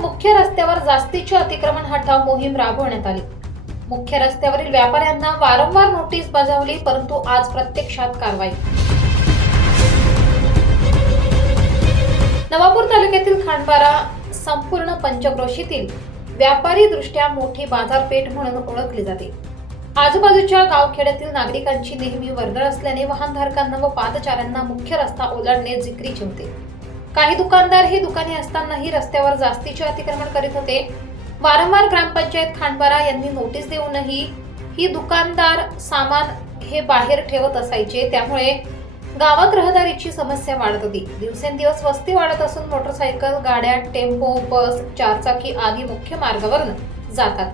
मुख्य रस्त्यावर जास्तीचे अतिक्रमण हटाव मोहीम राबवण्यात आली. मुख्य रस्त्यावरील व्यापाऱ्यांना वारंवार नोटीस बजावली परंतु आज प्रत्यक्षात कारवाई. नवापूर तालुक्यातील खांडबारा संपूर्ण पंचक्रोशीतील व्यापारी दृष्ट्या मोठी बाजारपेठ म्हणून ओळखली जाते. आजूबाजूच्या गावखेड्यातील नागरिकांची नेहमी वर्दळ असल्याने वाहनधारकांना व पादचाऱ्यांना मुख्य रस्ता ओलांडणे जिक्रीचे होते काही दुकानदार हे दुकाने असतानाही रस्त्यावर जास्तीचे अतिक्रमण करीत होते. वारंवार ग्रामपंचायत खांडबारा यांनी नोटीस देऊनही ही दुकानदार सामान हे बाहेर ठेवत असायचे. त्यामुळे गावात रहदारीची समस्या वाढत होती. दिवसेंदिवस वस्ती वाढत असून मोटरसायकल गाड्या टेम्पो बस चारचाकी आदी मुख्य मार्गावरून जातात.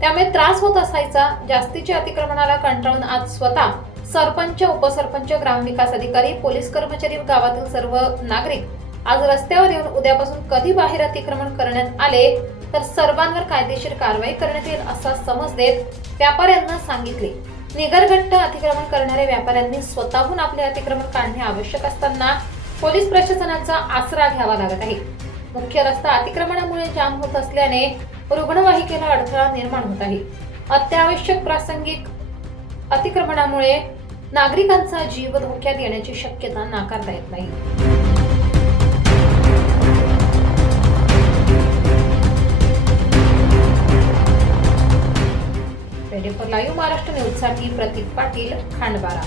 त्यामुळे त्रास होत असायचा. जास्तीच्या अतिक्रमणाला कंटाळून आज स्वतः सरपंच उपसरपंच ग्रामविकास अधिकारी पोलीस कर्मचारी गावातील सर्व नागरिक आज रस्त्यावर येऊन उद्यापासून कधी बाहेर अतिक्रमण करण्यात आले तर सर्वांवर कायदेशीर कारवाई करण्यात येईल असा समज देत व्यापाऱ्यांना सांगितले. निगरघट्ट अतिक्रमण करणाऱ्या व्यापाऱ्यांनी स्वतःहून आपले अतिक्रमण काढणे आवश्यक असताना पोलीस प्रशासनाचा आसरा घ्यावा लागत आहे. मुख्य रस्ता अतिक्रमणामुळे जाम होत असल्याने रुग्णवाहिकेला अडथळा निर्माण होत आहे. अत्यावश्यक प्रासंगिक अतिक्रमणामुळे नागरिकांचा जीव धोक्यात येण्याची शक्यता नाकारता येत नाही. लाईव्ह महाराष्ट्र न्यूजसाठी प्रतीक पाटील खांडबारा.